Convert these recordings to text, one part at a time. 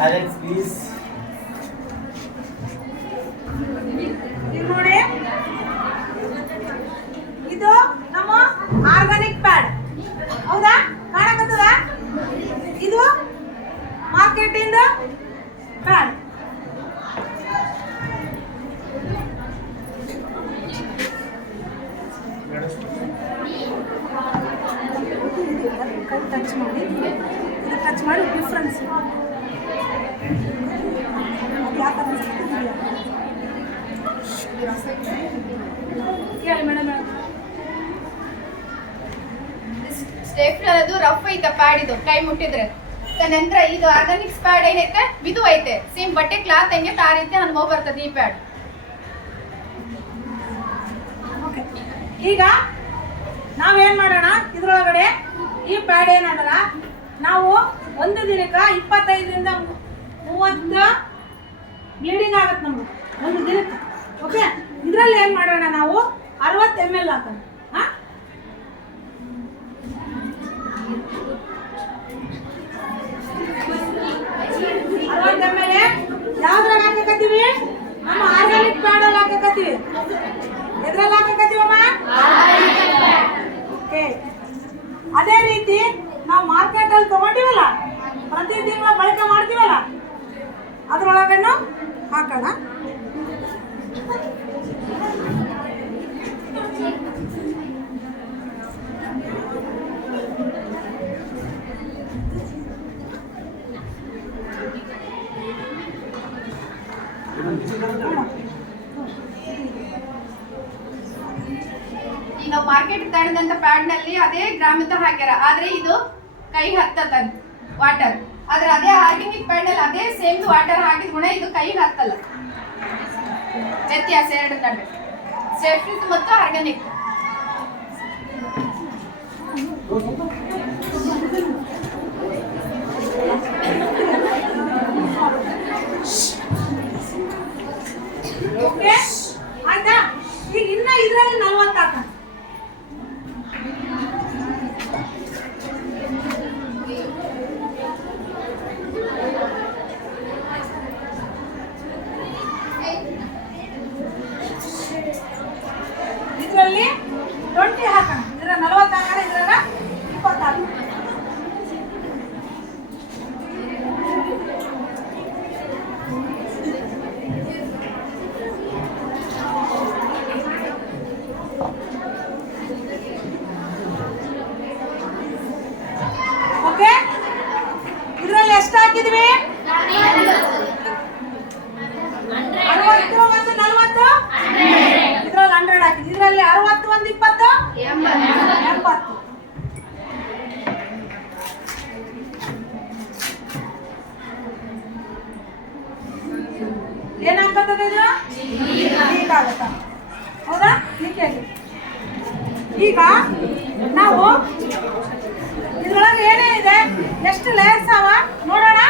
Silence, please. ನೋಡಿ, ಇದು ನಮ್ಮ ಆರ್ಗಾನಿಕ್ ಪ್ಯಾಡ್. ಹೌದಾ? ಕಾಣಕತ್ತದ? ಇದು ಮಾರ್ಕೆಟಿಂದ ಪ್ಯಾಡ್. ಟಚ್ ಮಾಡಿ ಡಿಫ್ರೆನ್ಸ್ ಹೇಳಿ ಮೇಡಮ್. ಸ್ಟೇಪ್ಲರ್ ಅದು ರಫ್ ಐತೆ ಪ್ಯಾಡ್, ಇದು ಕೈ ಮುಟ್ಟಿದ್ರೆ. ನಂತರ ಇದು ಆರ್ಗಾನಿಕ್ಸ್ ಪ್ಯಾಡ್ ಏನೈತೆ ಇದು ಐತೆ ಸೇಮ್ ಬಟ್ಟೆ ಕ್ಲಾತ್ ಹೆಂಗೆ ಆ ರೀತಿ ಅನುಭವ ಬರ್ತದೆ ಈ ಪ್ಯಾಡ್. ಈಗ ನಾವೇನ್ ಮಾಡೋಣ, ಇದ್ರೊಳಗಡೆ ಈ ಪ್ಯಾಡ್ ಏನಂದ್ರ ನಾವು ಒಂದು ದಿನಕ್ಕೆ 25ರಿಂದ 30 ಬ್ಲೀಡಿಂಗ್ ಆಗತ್ತೆ ನಮ್ಗೆ ಒಂದು ದಿನಕ್ಕೆ. ಓಕೆ, ಇದ್ರಲ್ಲಿ ಏನ್ ಮಾಡೋಣ, ನಾವು 60 ml ಹಾಕೋಣ. 60 ml ಯಾವ್ದ್ರಾಗ ಹಾಕಕತ್ತೀವಿ? ನಮ್ಮ ಆರ್ಗಾನಿಕ್ ಪ್ಯಾಡ್ ಅಲ್ಲಿ ಹಾಕಕತ್ತೀವಿ. ಎದ್ರಲ್ಲಿ ಹಾಕಕತ್ತೀವಮ್ಮ? ಓಕೆ, ಅದೇ ರೀತಿ ನಾವು ಮಾರ್ಕೆಟ್ ಅಲ್ಲಿ ತಗೊಂಡಿವಲ್ಲ, ಪ್ರತಿ ತಿಂಗಳ ಬಳಕೆ ಮಾಡ್ತೀವಲ್ಲ, ಅದ್ರೊಳಗನ್ನು ಹಾಕೋಣ. ಈಗ ನಾವು ಮಾರ್ಕೆಟ್ ತಗೊಂಡಂತ ಪ್ಯಾಡ್ ನಲ್ಲಿ ಅದೇ ಗ್ರಾಮ್ ಅಂತ ಹಾಕ್ಯಾರ, ಆದ್ರೆ ಇದು ಕೈ ಹತ್ತದ ವಾಟರ್. ಆದ್ರೆ ಅದೇ ಆರ್ಗಾನಿಕ್ ಪ್ಯಾಡ್ ನಲ್ಲಿ ಅದೇ ಸೇಮ್ ವಾಟರ್ ಹಾಕಿದ ಗುಣ ಇದು ಕೈ ಹತ್ತಲ್ಲ. ವ್ಯತ್ಯಾಸ ಎರಡು ನಡುವೆ ಸೇಫ್ಟಿ ಮತ್ತು ಆರ್ಗಾನಿಕ್. ಓಕೆ ಆಯ್ತಾ? ಈಗ ಇನ್ನ ಇದ್ರಲ್ಲಿ 40 ಹಾಕೋಣ. ಇದರಲ್ಲಿ 20 ಹಾಕೋಣ. ಇದ್ರ 40 ಹಾಕೋಣ, ಇದ್ರಾಗ 20 ಹಾಕೋಣ. ಓಕೆ, ಇದ್ರಲ್ಲಿ ಎಷ್ಟು ಹಾಕಿದ್ವಿ? 60 ಒಂದು 40, ಇದ್ರಲ್ಲಿ 100 ಹಾಕಿದ್ವಿ. ಇದರಲ್ಲಿ 60 ಒಂದು 20 80. ಏನಾಗ್ತದೆ ಇದು? ಲೀಕ್ ಆಗುತ್ತಾ? ಹೌದಾ? ಲೀಕೇಜ್. ಈಗ ನಾವು ಇದ್ರೊಳಗೆ ಏನೇನಿದೆ, ಎಷ್ಟು ಲೇಯರ್ಸ್ ಅವ ನೋಡೋಣ.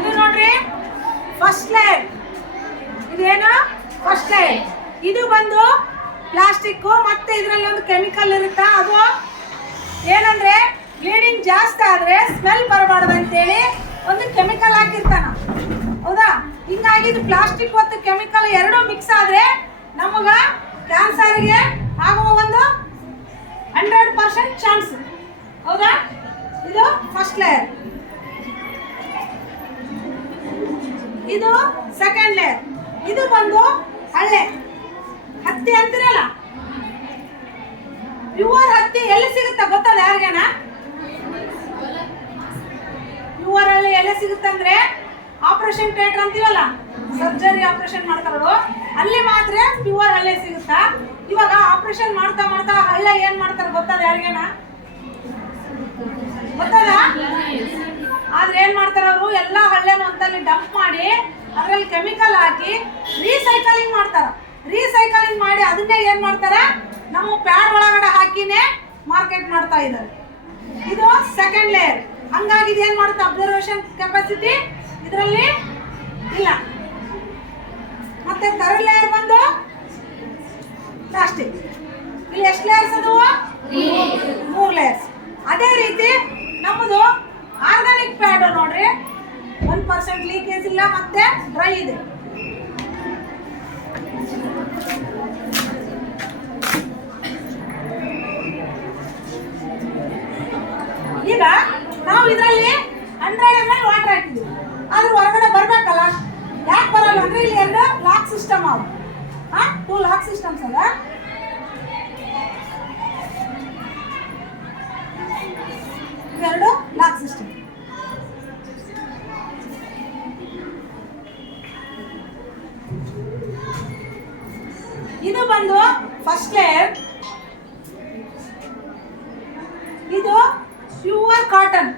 ಇದು ನೋಡ್ರಿ, ಫಸ್ಟ್ ಲೇಯರ್. ಇದೇನು? First layer. ಇದು ಬಂದು ಪ್ಲಾಸ್ಟಿಕ್, ಮತ್ತೆ ಇದರಲ್ಲಿ ಒಂದು ಕೆಮಿಕಲ್ ಇರುತ್ತಾ, ಅದು ಏನಂದ್ರೆ ಬ್ಲೀಡಿಂಗ್ ಜಾಸ್ತಿ ಆದ್ರೆ ಸ್ಮೆಲ್ ಬರಬಾರ್ದು ಅಂತೇಳಿ ಒಂದು ಕೆಮಿಕಲ್ ಹಾಕಿರ್ತಾನ. ಹೌದಾ? ಹಿಂಗಾಗಿ ಇದು ಪ್ಲಾಸ್ಟಿಕ್ ಮತ್ತು ಕೆಮಿಕಲ್ ಎರಡೂ ಮಿಕ್ಸ್ ಆದ್ರೆ ನಮಗ ಕ್ಯಾನ್ಸರ್ಗೆ ಆಗುವ ಒಂದು 100% ಚಾನ್ಸ್. ಹೌದಾ? ಇದು ಫಸ್ಟ್ ಲೇಯರ್. ಇದು ಸೆಕೆಂಡ್ ಲೇಯರ್. ಇದು ಬಂದು ಹಳ್ಳೆ ಹತ್ತಿ ಅಂತಿರಲ್ಲ, ಪ್ಯೂರ್ ಹತ್ತಿ ಎಲ್ಲಿ ಸಿಗುತ್ತಾ ಗೊತ್ತದ ಯಾರಿಗೇನ? ಪ್ಯೂರ್ ಅಲ್ಲಿ ಎಲ್ಲಿ ಸಿಗುತ್ತಂದ್ರೆ ಆಪರೇಷನ್ ಥಿಯೇಟರ್ ಅಂತೀವಲ್ಲ, ಸರ್ಜರಿ ಆಪರೇಷನ್ ಮಾಡ್ತಾರೋ ಅಲ್ಲಿ ಮಾತ್ರ ಪ್ಯೂರ್ ಹಳ್ಳೆ ಸಿಗುತ್ತಾ. ಇವಾಗ ಆಪರೇಷನ್ ಮಾಡ್ತಾ ಮಾಡ್ತಾ ಹಳ್ಳೆ ಏನ್ ಮಾಡ್ತಾರೆ ಗೊತ್ತದ ಯಾರಿಗೇನ? ಗೊತ್ತದ? ಆದ್ರೆ ಏನ್ ಮಾಡ್ತಾರ ಅವರು, ಎಲ್ಲಾ ಹಳ್ಳೆನ ಒಂದಲ್ಲಿ ಡಂಪ್ ಮಾಡಿ ಅದ್ರಲ್ಲಿ ಕೆಮಿಕಲ್ ಹಾಕಿ ರೀಸೈಕಲಿಂಗ್ ಮಾಡ್ತಾರ. ರೀಸೈಕಲಿಂಗ್ ಮಾಡಿ ಅದನ್ನೇ ಏನ್ ಮಾಡ್ತಾರ, ನಮ್ಮ ಪ್ಯಾಡ್ ಒಳಗಡೆ ಹಾಕಿನೇ ಮಾರ್ಕೆಟ್ ಮಾಡ್ತಾ ಇದ್ದಾರೆ. ಇದು ಸೆಕೆಂಡ್ ಲೇಯರ್. ಹಂಗಾಗಿ ಇದು ಏನು ಮಾಡುತ್ತೆ, ಅಬ್ಸರ್ವೇಷನ್ ಕೆಪಾಸಿಟಿ ಇದರಲ್ಲಿ ಇಲ್ಲ. ಮತ್ತೆ ಥರ್ಡ್ ಲೇಯರ್ ಬಂದು ಪ್ಲಾಸ್ಟಿಕ್. ಇಲ್ಲಿ ಎಷ್ಟು ಲೇಯರ್ಸ್ ಅದು? 3 ಲೇಯರ್ಸ್. ಅದೇ ರೀತಿ ನಮ್ಮದು ಆರ್ಗಾನಿಕ್ ಪ್ಯಾಡ್ ನೋಡ್ರಿ, 1% ಲೀಕೇಜ್ ಇಲ್ಲ, ಮತ್ತೆ ಡ್ರೈ ಇದೆ. ಈಗ ನಾವು ಇದರಲ್ಲಿ 100 ml ವಾಟರ್ ಹಾಕಿದ್ವಿ, ಆದ್ರೆ ಹೊರಗಡೆ ಬರ್ಬೇಕಲ್ಲ. ಯಾಕೆ ಬರಲ್ಲ ಅಂದ್ರೆ ಇಲ್ಲಿ 2 ಲಾಕ್ ಸಿಸ್ಟಮ್ ಅವ. 2 ಲಾಕ್ ಸಿಸ್ಟಮ್ಸ್ ಅಲ್ಲ. ಇವೆರಡು ಲಾಕ್ ಸಿಸ್ಟಮ್. ಇದು ಬಂದು ಫಸ್ಟ್ ಲೇಯರ್. ಇದು ಪ್ಯೂರ್ ಕಾಟನ್.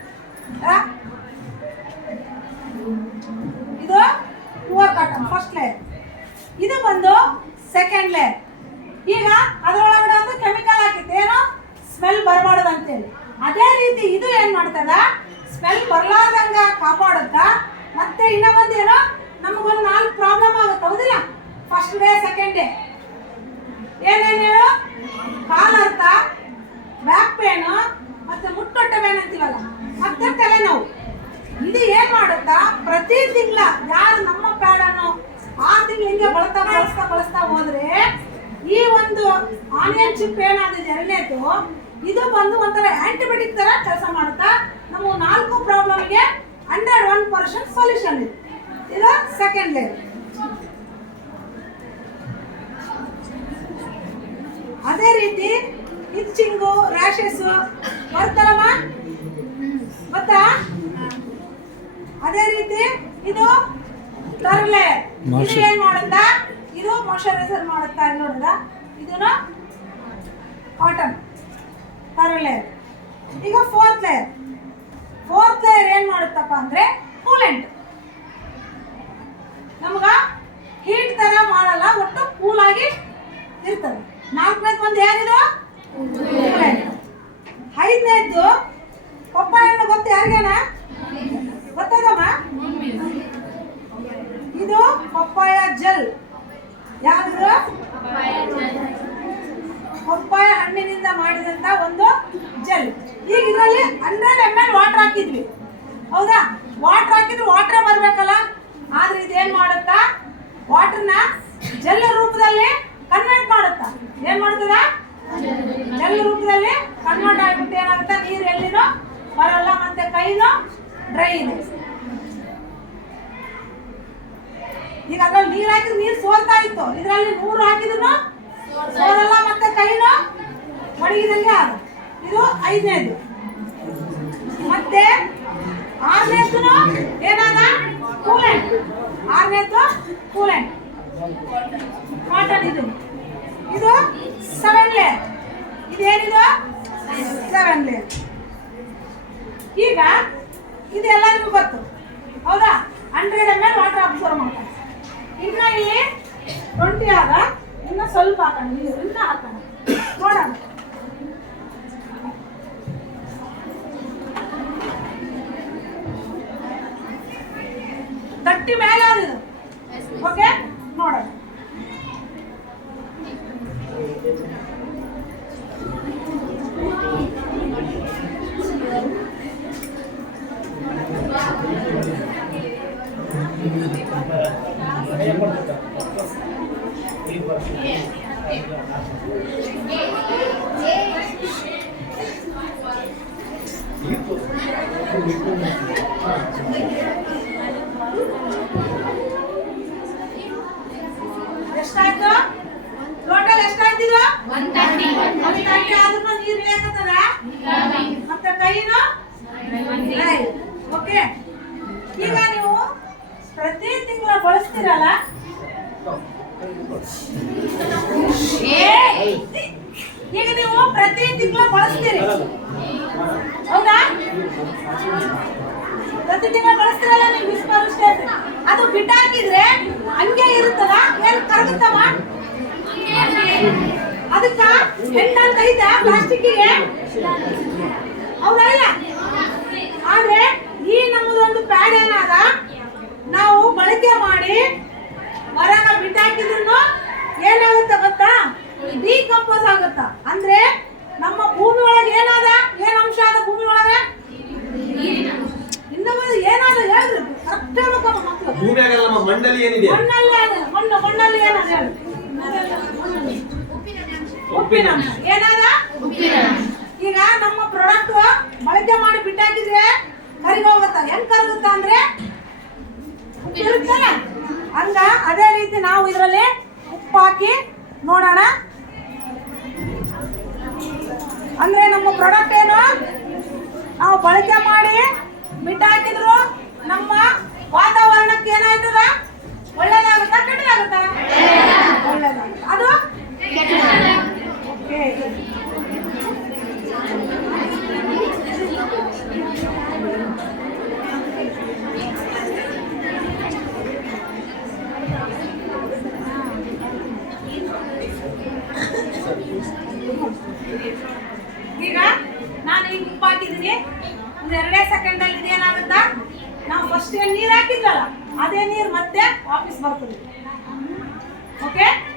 ಇದು ಪ್ಯೂರ್ ಕಾಟನ್ ಫಸ್ಟ್ ಲೇಯರ್. ಇದು ಬಂದು ಸೆಕೆಂಡ್ ಲೇಯರ್. ಈಗ ಅದರೊಳಗಡೆ ಒಂದು ಕೆಮಿಕಲ್ ಹಾಕಿತ್ತು, ಏನು ಸ್ಮೆಲ್ ಬರಬಾರ್ದು ಅಂತೇಳಿ. ಅದೇ ರೀತಿ ಇದು ಏನ್ ಮಾಡ್ತದ, ಸ್ಮೆಲ್ ಬರ್ಲಾರ್ದಂಗ ಕಾಪಾಡುತ್ತಾ. ಮತ್ತೆ ಇನ್ನ ಒಂದು ಏನೋ ನಮಗೊಂದು 4 ಪ್ರಾಬ್ಲಮ್ ಆಗುತ್ತೆ, ಹೌದಿಲ್ಲ? ಫಸ್ಟ್ ಡೇ ಸೆಕೆಂಡ್ ಡೇ ಏನೇನು ಹೇಳು, ಕಾಲರ್ಥ, ಬ್ಯಾಕ್ ಪೇನು, ಮತ್ತೆ ಮುಟ್ಟೊಟ್ಟೆ ಪೇನ್ ಅಂತೀವಲ್ಲ, ಮತ್ತೆ ತಲೆನೋವು. ಇದು ಏನ್ ಮಾಡುತ್ತಾ, ಪ್ರತಿ ತಿಂಗಳ ಯಾರು ನಮ್ಮ ಪ್ಯಾಡನ್ನು 6 ತಿಂಗಳು ಹಿಂಗೆ ಬಳಸ್ತಾ ಹೋದ್ರೆ ಈ ಒಂದು ಆನಿಯನ್ ಚಿಪ್ ಏನಾಗಿದೆ ಎರಡನೇದು, ಇದು ಬಂದು ಒಂಥರ ಆಂಟಿಬಯೋಟಿಕ್ ತರ ಕೆಲಸ ಮಾಡುತ್ತಾ. ನಮ್ಮ 4 ಪ್ರಾಬ್ಲಮ್ಗೆ 101% ಸೊಲ್ಯೂಷನ್ ಇದೆ. ಇದು ಸೆಕೆಂಡ್ ಲೇಯರ್. ಅದೇ ರೀತಿ ಇಚ್ಚಿಂಗು, ರ್ಯಾಷಸ್ ಬರ್ತಲ್ಲಮ್ಮ, ಗೊತ್ತಾ? ಅದೇ ರೀತಿ ಇದು ಥರ್ಡ್ ಲೇಯರ್. ಇದು ಏನ್ ಮಾಡುತ್ತಾ, ಇದು ಮಾಯಶ್ಚರೈಸರ್ ಮಾಡುತ್ತಾ. ನೋಡಿದ, ಇದನ್ನ ಕಾಟನ್ ಥರ್ಡ್ ಲೇಯರ್. ಈಗ ಫೋರ್ತ್ ಲೇಯರ್. ಫೋರ್ತ್ ಲೇಯರ್ ಏನ್ ಮಾಡುತ್ತಪ್ಪ ಅಂದ್ರೆ ಕೂಲೆಂಟ್. ನಮಗ ಹೀಟ್ ತರ ಮಾಡಲ್ಲ, ಒಟ್ಟು ಕೂಲ್ ಆಗಿ ಇರ್ತದೆ. 4ನೇದು ಬಂದು ಏನಿದು ಕೂಲೆಂಟ್. 5ನೇದು ಪಪ್ಪಾಯ ಹಣ್ಣು ಗೊತ್ತ ಯಾರಿಗೇನ? ಗೊತ್ತದಮ್ಮ? ಇದು ಪಪ್ಪಾಯ ಜೆಲ್. ಯಾವುದು? ಪಪ್ಪಾಯ ಹಣ್ಣಿನಿಂದ ಮಾಡಿದಂತ ಒಂದು ಜೆಲ್. ಈಗ ಇದರಲ್ಲಿ 100 ml ವಾಟರ್ ಹಾಕಿದ್ವಿ, ಹೌದಾ? ವಾಟರ್ ಹಾಕಿದ್ರೆ ವಾಟರ್ ಬರ್ಬೇಕಲ್ಲ. ಆದ್ರೆ ಇದೇನ್ ಮಾಡುತ್ತಾ, ವಾಟರ್ನ ಜೆಲ್ ರೂಪದಲ್ಲಿ ಕನ್ವರ್ಟ್ ಮಾಡುತ್ತಾ. ಏನ್ ಮಾಡ್ತದ? ಜೆಲ್ ರೂಪದಲ್ಲಿ ಕನ್ವರ್ಟ್ ಆಗ್ಬಿಟ್ಟು ಏನಾಗುತ್ತೆ, ನೀರು ಎಲ್ಲಿನೋ ಬರಲ್ಲ, ಮತ್ತೆ ಕೈನೂ ಡ್ರೈ ಇದೆ. ಈಗ ಅದ್ರಲ್ಲಿ ನೀರು ಹಾಕಿದ್ರೆ ನೀರು ಸೋರ್ತಾ ಇತ್ತು, ಇದರಲ್ಲಿ 100 ಹಾಕಿದ್ರು ಸೋರಲ್ಲ, ಮತ್ತೆ ಕೈನೂ ಒಣಗಿದಂಗೆ ಆದ. ಇದು 5ನೇದು. ಮತ್ತೆ 6ನೇದು ಏನಾದ, ಕೂಲೆಂಟ್. 6ನೇದು coolant cotton. ಇದು 7 ಲೇಯರ್. ಇದೇನಿದು 7 ಲೇಯರ್. ಈಗ ಇದು ಎಲ್ಲರಿಗೂ ಗೊತ್ತು, ಹೌದಾ? 100 ml ವಾಟರ್ ಅಬ್ಸರ್ವ್ ಮಾಡ್ತಾರೆ. ಇನ್ನ ಇಲ್ಲಿ 20 ಆದ, ಇನ್ನ ಸ್ವಲ್ಪ ಹಾಕೋಣ, ಇನ್ನ ಹಾಕೋಣ, ನೋಡೋಣ. ತಟ್ಟಿ ಮೇಲೆ ಆದಿದು. ಓಕೆ, ನೋಡೋಣ. ಎಷ್ಟಾಯ್ತು ಟೋಟಲ್? ಎಷ್ಟಾಯ್ತು ಇದು? 130 ಆದ್ರೂ ನೀರು ಬೇಕಾಗ್ತದ, ಮತ್ತೆ ಕೈನು ಓಕೆ. ಈಗ ನೀವು ಪ್ರತಿ ತಿಂಗಳು ಬಳಸ್ತೀರಲ್ಲ, ಈಗ ನೀವು ಪ್ರತಿ ತಿಂಗಳು ಬಳಸ್ತೀರಿ, ಹೌದಾ? ಪ್ರತಿ ತಿಂಗಳು ಬಳಸ್ತೀರಲ್ಲ ನೀವು ವಿಸ್ಪರ್ ಸ್ಟೇಟ್. ಅದು ಬಿಟ್ಟಾಕಿದ್ರೆ ಹಂಗೆ ಇರುತ್ತದ, ಏನು ಕರಗುತ್ತವ? ಅದಕ್ಕ ಹೆಣ್ಣಂತ ಐತೆ ಪ್ಲಾಸ್ಟಿಕ್ಕಿಗೆ ಹೌದಲ್ಲ. ಆದ್ರೆ ಈ ನಮ್ಮದೊಂದು ಪ್ಯಾಡ್ ಏನಾದ ನಾವು ಬಳಕೆ ಮಾಡಿ ಹೊರಗ ಬಿಟ್ಟಾಕಿದ್ರು ಏನಾಗುತ್ತೆ ಗೊತ್ತಾ? ಡಿಕಂಪೋಸ್ ಆಗುತ್ತಾ. ಅಂದ್ರೆ ನಮ್ಮ ಭೂಮಿ ಒಳಗೆ ಏನಾದ, ಏನ್ ಅಂಶ ಅದ ಭೂಮಿ ಒಳಗೆ? ಇನ್ನೊಂದು ಏನಾದ ಹೇಳ್ರಿ, ಕರೆಕ್ಟ್ ಹೇಳ್ಬೇಕಮ್ಮ ಮಕ್ಕಳು. ಭೂಮಿಯಾಗಲ್ಲ ನಮ್ಮ ಮಣ್ಣಲ್ಲಿ ಏನಿದೆ? ಮಣ್ಣಲ್ಲಿ ಮಣ್ಣಲ್ಲಿ ಏನಾದ ಹೇಳಿ? ಉಪ್ಪಿನ ಅಂಶ ಏನಾದ? ಈಗ ನಮ್ಮ ಪ್ರಾಡಕ್ಟ್ ಬಳಕೆ ಮಾಡಿ ಬಿಟ್ಟಾಕಿದ್ರೆ ಕರಿಗೋಗುತ್ತ. ಹೆಂಗ್ ಕರಗುತ್ತ ಅಂದ್ರೆ ಉಪ್ಪಿರುತ್ತಲ್ಲ ಹಂಗ. ಅದೇ ರೀತಿ ನಾವು ಇದರಲ್ಲಿ ಉಪ್ಪು ಹಾಕಿ ನೋಡೋಣ. ಅಂದ್ರೆ ನಮ್ಮ ಪ್ರಾಡಕ್ಟ್ ಏನು ನಾವು ಬಳಕೆ ಮಾಡಿ ಬಿಟ್ಟಾಕಿದ್ರು ನಮ್ಮ ವಾತಾವರಣಕ್ಕೆ ಏನಾಯ್ತದ? ಒಳ್ಳೇದಾಗುತ್ತಾ ಕೆಟ್ಟದಾಗುತ್ತಾ? ಒಳ್ಳೇದಾಗುತ್ತೆ. ಅದು ಓಕೆ. ಈಗ ನಾನು ಈಗ ಉಪ್ಪು ಹಾಕಿದ್ದೀನಿ. ಒಂದು 2 ಸೆಕೆಂಡಲ್ಲಿ ಇದೇನಾಗುತ್ತಾ? ನಾವು ಫಸ್ಟ್ ನೀರು ಹಾಕಿದ್ವಲ್ಲ ಅದೇ ನೀರು ಮತ್ತೆ ವಾಪಸ್ ಬರ್ತದೆ. ಓಕೆ.